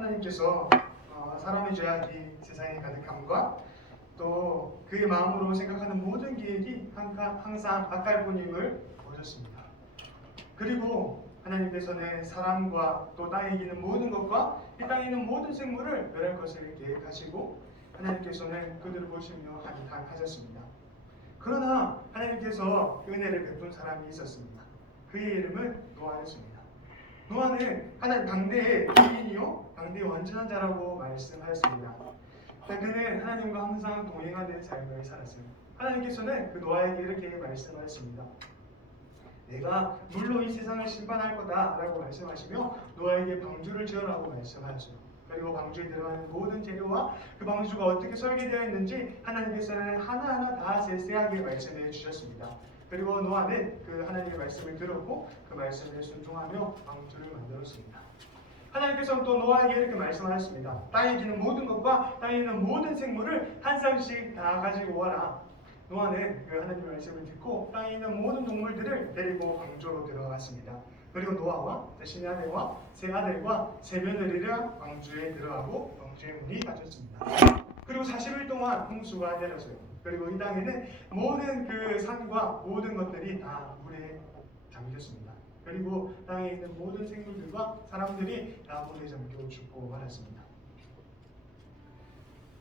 하나님께서 사람의 죄악이 세상에 가득함과 또 그의 마음으로 생각하는 모든 계획이 항상 악할 뿐임을 보여줬습니다. 그리고 하나님께서는 사람과 또 땅에 있는 모든 것과 이 땅에 있는 모든 생물을 멸할 것을 계획하시고 하나님께서는 그들을 보시며 하셨습니다. 그러나 하나님께서 은혜를 베푼 사람이 있었습니다. 그의 이름은 노아였습니다. 노아는 하나님 당대의 의인이요 당대의 완전한 자라고 말씀하였습니다. 그는 하나님과 항상 동행하는 삶을 살았어요. 하나님께서는 그 노아에게 이렇게 말씀하였습니다. 내가 물로 이 세상을 심판할 거다 라고 말씀하시며 노아에게 방주를 지으라고 말씀하셨어요. 그리고 방주에 들어가는 모든 재료와 그 방주가 어떻게 설계되어 있는지 하나님께서는 하나하나 다 세세하게 말씀해 주셨습니다. 그리고 노아는 그 하나님의 말씀을 들었고 그 말씀에 순종하며 방주를 만들었습니다. 하나님께서는 또 노아에게 이렇게 말씀하셨습니다. 땅에 기는 모든 것과 땅에 있는 모든 생물을 한 쌍씩 다 가지고 와라. 노아는 그 하나님의 말씀을 듣고 땅에 있는 모든 동물들을 데리고 방주로 들어갔습니다. 그리고 노아와 자신의 아내와 세 아들과 세 며느리가 방주에 들어가고 방주의 문이 닫혔습니다. 그리고 40일 동안 홍수가 내렸어요. 그리고 이 땅에는 모든 그 산과 모든 것들이 다 물에 잠겼습니다. 그리고 땅에 있는 모든 생물들과 사람들이 다 물에 잠겨 죽고 말았습니다.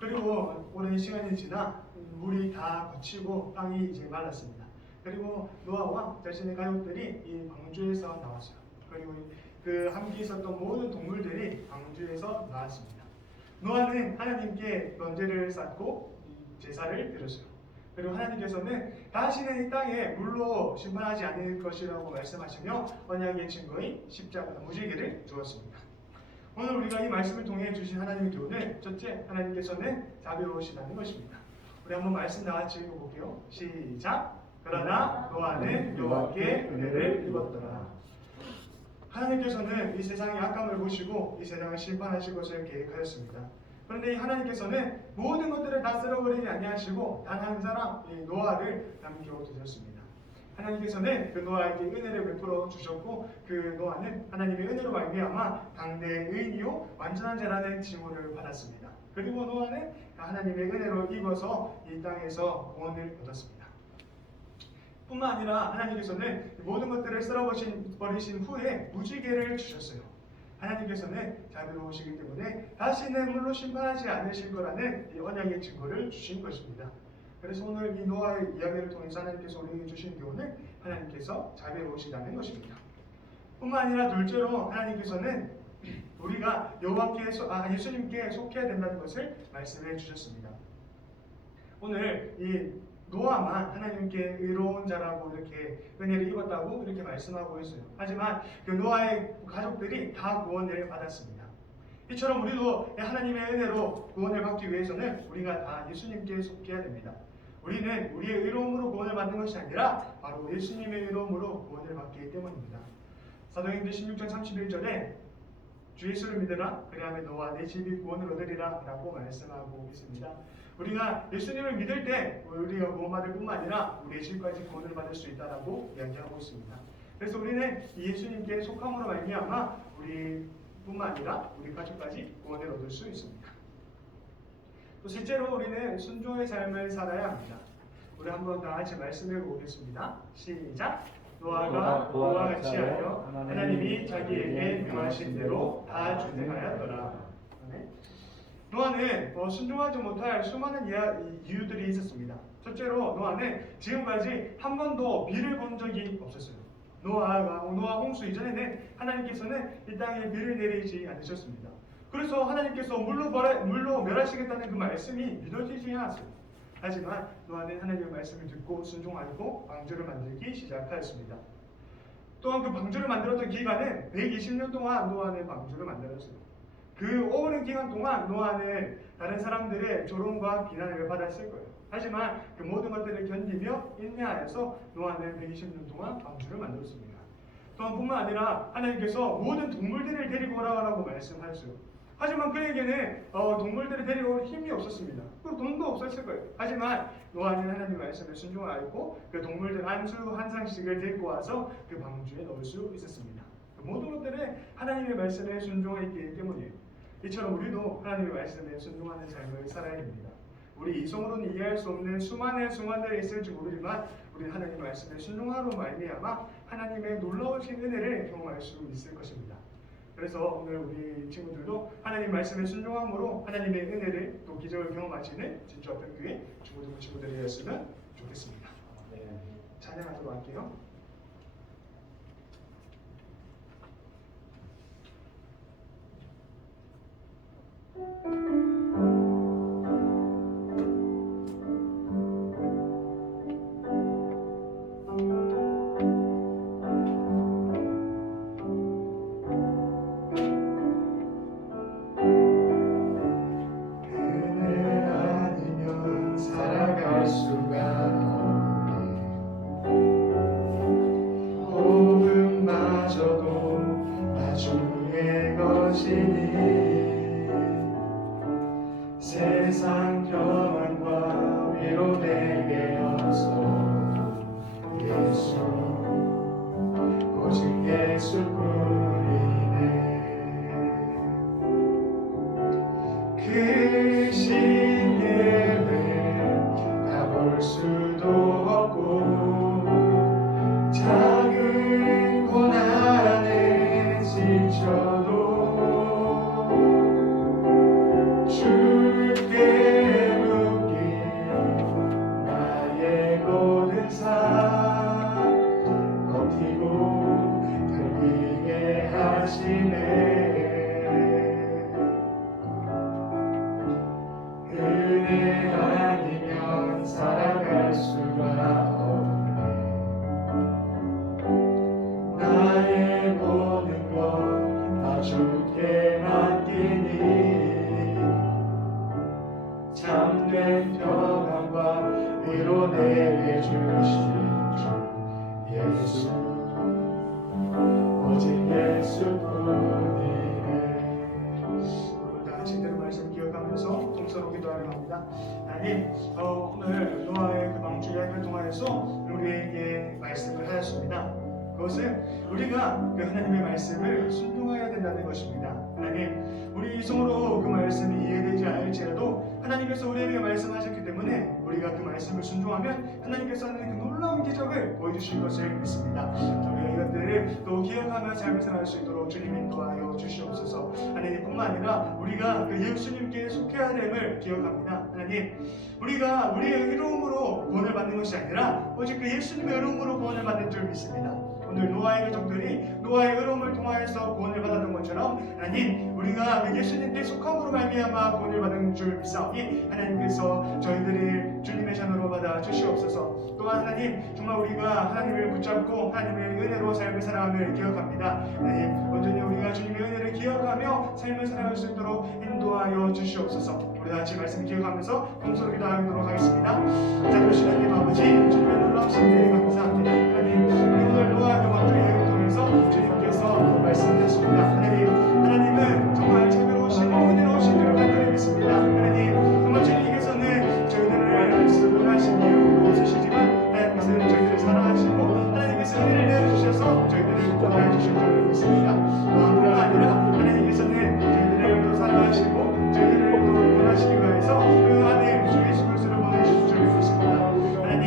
그리고 오랜 시간이 지나 물이 다 거치고 땅이 이제 말랐습니다. 그리고 노아와 자신의 가족들이 이 방주에서 나왔어요. 그리고 그 함께 있었던 모든 동물들이 방주에서 나왔습니다. 노아는 하나님께 번제를 쌓고 제사를 드렸어요. 그리고 하나님께서는 다시는 이 땅에 물로 심판하지 않을 것이라고 말씀하시며 언약의 증거인 십자가 무지개를 주었습니다. 오늘 우리가 이 말씀을 통해 주신 하나님의 교훈은 첫째, 하나님께서는 자비로우시다는 것입니다. 우리 한번 말씀 다 같이 읽어볼게요. 시작. 그러나 노아는 여호와께 은혜를 입었더라. 하나님께서는 이 세상의 악함을 보시고 이 세상을 심판하실 것을 계획하였습니다. 그런데 하나님께서는 모든 것들을 다 쓸어버리지 아니하시고 단 한 사람, 이 노아를 남겨두셨습니다. 하나님께서는 그 노아에게 은혜를 베풀어 주셨고 그 노아는 하나님의 은혜로 말미암아 당대의 의인이요 완전한 자라는 칭호를 받았습니다. 그리고 노아는 하나님의 은혜로 입어서 이 땅에서 구원을 얻었습니다. 뿐만 아니라 하나님께서는 모든 것들을 쓸어버리신 후에 무지개를 주셨어요. 하나님께서는 자비로우시기 때문에 다시는 물로 심판하지 않으실 거라는 이 언약의 증거를 주신 것입니다. 그래서 오늘 이 노아의 이야기를 통해서 하나님께서 우리에게 주신 교훈은 하나님께서 자비로우시다는 것입니다. 뿐만 아니라 둘째로 하나님께서는 우리가 예수님께 속해야 된다는 것을 말씀해 주셨습니다. 오늘 이 노아만 하나님께 의로운 자라고 이렇게 은혜를 입었다고 이렇게 말씀하고 있어요. 하지만 그 노아의 가족들이 다 구원을 받았습니다. 이처럼 우리도 하나님의 은혜로 구원을 받기 위해서는 우리가 다 예수님께 속해야 됩니다. 우리는 우리의 의로움으로 구원을 받는 것이 아니라 바로 예수님의 의로움으로 구원을 받기 때문입니다. 사도행전 16장 31절에 주 예수를 믿으라 그리하면 너와 내 집이 구원을 얻으리라 라고 말씀하고 있습니다. 우리가 예수님을 믿을 때 우리가 구원받을 뿐만 아니라 우리의 집까지 구원을 받을 수 있다라고 이야기하고 있습니다. 그래서 우리는 예수님께 속함으로 말미암아 우리뿐만 아니라 우리 가족까지 구원을 얻을 수 있습니다. 또 실제로 우리는 순종의 삶을 살아야 합니다. 우리 한번 다 같이 말씀을 보겠습니다. 시작. 노아가 그와 같이 하여 하나님이 자기에게 명하신 대로 다 준행하였더라. 노아는 순종하지 못할 수많은 이유들이 있었습니다. 첫째로 노아는 지금까지 한 번도 비를 본 적이 없었어요. 노아 홍수 이전에는 하나님께서는 이 땅에 비를 내리지 않으셨습니다. 그래서 하나님께서 물로 멸하시겠다는 그 말씀이 믿어지지 않았어요. 하지만 노아는 하나님의 말씀을 듣고 순종하고 방주를 만들기 시작하였습니다. 또한 그 방주를 만들었던 기간은 120년 동안 노아는 방주를 만들었어요. 그 오랜 기간 동안 노아는 다른 사람들의 조롱과 비난을 받았을 거예요. 하지만 그 모든 것들을 견디며 인내하여서 노아는 120년 동안 방주를 만들었습니다. 또한 뿐만 아니라 하나님께서 모든 동물들을 데리고 오라고 말씀하셨어요. 하지만 그에게는 동물들을 데리고 올 힘이 없었습니다. 그리고 돈도 없었을 거예요. 하지만 노아는 하나님의 말씀에 순종하였고 그 동물들 한 쌍씩을 데리고 와서 그 방주에 넣을 수 있었습니다. 그 모든 것들은 하나님의 말씀에 순종했기 때문이에요. 이처럼 우리도 하나님의 말씀에 순종하는 삶을 살아야 됩니다. 우리 이성으로는 이해할 수 없는 수많은 순간들이 있을지 모르지만 우리 하나님의 말씀에 순종하로 말미암아 하나님의 놀라우신 은혜를 경험할 수 있을 것입니다. 그래서 오늘 우리 친구들도 하나님 말씀에 순종함으로 하나님의 은혜를 또 기적을 경험하시는 진주 앞에 교회 중고등부 친구들이 되었으면 좋겠습니다. 찬양하도록 할게요. 세상 평안과 위로 내게 없어 예수 오직 예수뿐이네. 그 시대를 다 볼 수도 없고 작은 고난에 지쳐도 은혜 아니면 살아갈 수가 없네. 나의 모든 것 다 주께 맡기니 참된 평안과 위로 내게 주신 주 예수 오직 예수뿐이네. 제대로 말씀 기억하면서 동서로 기도하려 합니다. 하나님, 오늘 노아의 그 방주 여행을 통하여서 우리에게 말씀을 하였습니다. 그것은 우리가 그 하나님의 말씀을 순종해야 된다는 것입니다. 하나님, 우리 이성으로 그 말씀이 이해되지 않을지라도 하나님께서 우리에게 말씀하셨기 때문에 우리가 그 말씀을 순종하면 하나님께서는 그 놀라운 기적을 보여주실 것을 믿습니다. 우리가 이것들을 또 기억하며 삶을 살아갈 수 있도록 주님 인도하여 주시옵소서. 하나님뿐만 아니라 우리가 그 예수님께 속해야 됨을 기억합니다. 하나님, 우리가 우리의 의로움으로 구원을 받는 것이 아니라 오직 그 예수님의 의로움으로 구원을 받는 줄 믿습니다. 오늘 노아의 가족들이 노아의 의로움을 통하여서 구원을 받았던 것처럼 하나님, 우리가 그 예수님께 속함으로 말미암아 구원을 받은 줄 믿사오니 하나님께서 저희들을 주님의 자녀로 받아 주시옵소서. 또한 하나님, 정말 우리가 하나님을 붙잡고 하나님의 은혜로 삶을 살아감을 기억합니다. 하나님, 온전히 우리가 주님의 은혜를 기억하며 삶을 살아갈 수 있도록 인도하여 주시옵소서. 우리 다 같이 말씀 기억하면서 동서로 기도하도록 하겠습니다. 자, 그러신 하나님 아버지, 주님의 놀라우신 은혜 감사합니다. 하나님, 우리 오늘 노아 방주 여행을 통해서 주님께서 말씀하셨습니다. 하나님은 정말 자비로우시고 은혜로우신 줄 간절히 믿습니다. 하나님, 정말 주님께서는 저희들을 원하신 이유도 없으시지만 하나님께서는 저희들을 사랑하시고 하나님께서 은혜를 내어주셔서 저희들을 구원해 주실 줄 믿습니다. 뿐만 아니라 하나님께서는 저희들을 또 사랑하시고 저희들을 또 구원하시기 위해서 그 아들 주 예수 그리스도를 보내주실 줄 믿습니다. 하나님,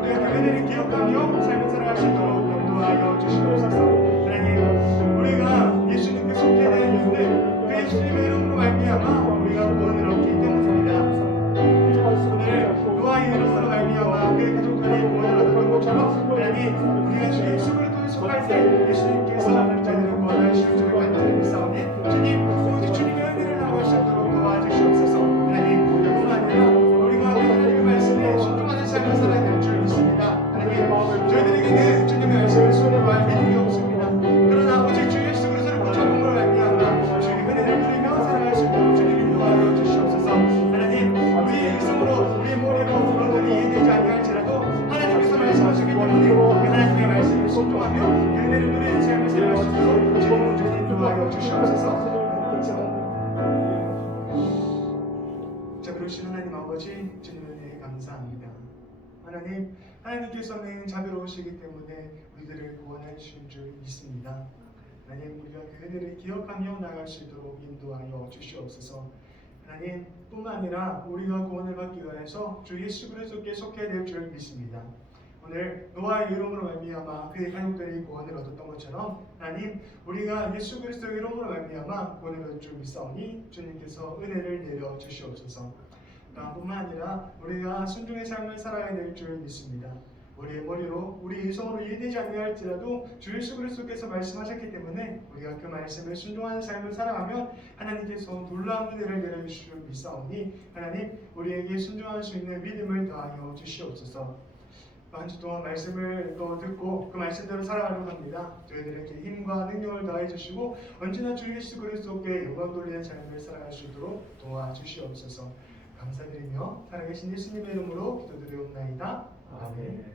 우리가 그 은혜를 기억하며 삶을 살아갈 수 있도록 인도하여 주시옵소서. 하나님, 우리가 예수님께 속해 되는 이유는 그 예수님의 이름으로 말미암아 우리가 구원을 얻기 때문입니다. 오늘 노아의 이름으로 말미암아 그의 가족들이 구원을 얻었던 것처럼 하나님, 우리가 주 예수 그리스도에 속할 때 예수님께서 저희들을 구원하실 줄 간절히 믿사오니 주님, 오직 주님의 은혜를 나올 수 있도록 도와주시옵소서. 하나님, 뿐만 아니라 우리가 하나님의 말씀에 순종하는 삶을 살아야 될 줄 믿습니다. 하나님, 저희들에게는 주님의 말씀을 순종할 믿음이 없습니다. 그러나 오직 주 예수 그리스도를 붙잡음으로 말미암아 주의 은혜를 누리며 살아갈 수 있도록 주님 인도하여 주시옵소서. 하나님, 우리의 일성으로 우리의 머리로 그것들이 이해되지 아니할지라도 하나님께서 말씀하시기 때문에 그 하나님의 말씀을 순종하며 그 은혜를 누리는 삶을 살아갈 수 있도록 주님 인도하여 주시옵소서. 자, 그러신 하나님 아버지, 주님의 은혜에 감사합니다. 하나님께서는 자비로우시기 때문에 우리들을 구원해 주신 줄 믿습니다. 하나님 우리가 그 은혜를 기억하며 나갈 수 있도록 인도하여 주시옵소서. 하나님 뿐만 아니라 우리가 구원을 받기 위해서 주 예수 그리스도께 속해야 될 줄 믿습니다. 오늘 노아의 이름으로 말미암아 그의 가족들이 구원을 얻었던 것처럼 하나님 우리가 예수 그리스도의 이름으로 말미암아 구원을 얻을 줄 믿사오니 주님께서 은혜를 내려 주시옵소서. 뿐만 아니라 우리가 순종의 삶을 살아야 될 줄 믿습니다. 우리의 머리로 우리 의성으로 이해되지 아니할지라도 주 예수 그리스도께서 말씀하셨기 때문에 우리가 그 말씀을 순종하는 삶을 살아가면 하나님께서 놀라운 은혜를 내려주실 줄 믿사오니 하나님 우리에게 순종할 수 있는 믿음을 더하여 주시옵소서. 한 주 동안 말씀을 또 듣고 그 말씀대로 살아가려고 합니다. 저희들에게 힘과 능력을 더해 주시고 언제나 주 예수 그리스도께 영광 돌리는 삶을 살아갈 수 있도록 도와주시옵소서. 감사드리며 살아계신 예수님의 이름으로 기도드리옵나이다. 아멘.